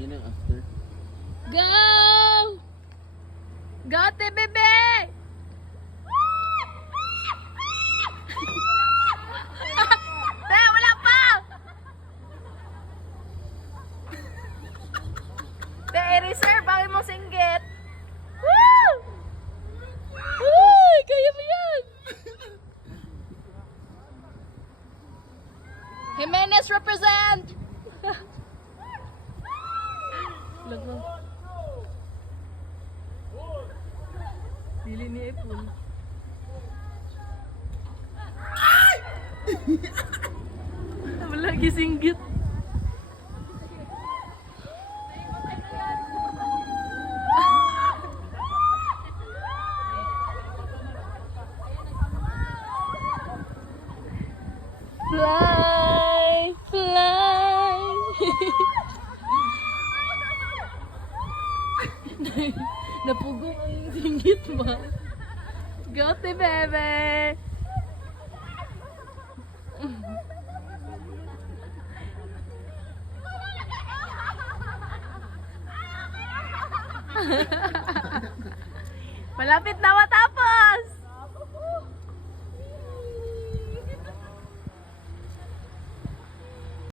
Yan ang after. Go! Go, te bebe! Te, wala pa! Te, i-reserve ang imong singgit. Woo! Uy, kaya mo yan! Jimenez represent! Lagong. Dili ni Apple. Wala gisinggit. Fly, fly. Napugong ang singgit mo. Go te bebe. Malapit na matapos.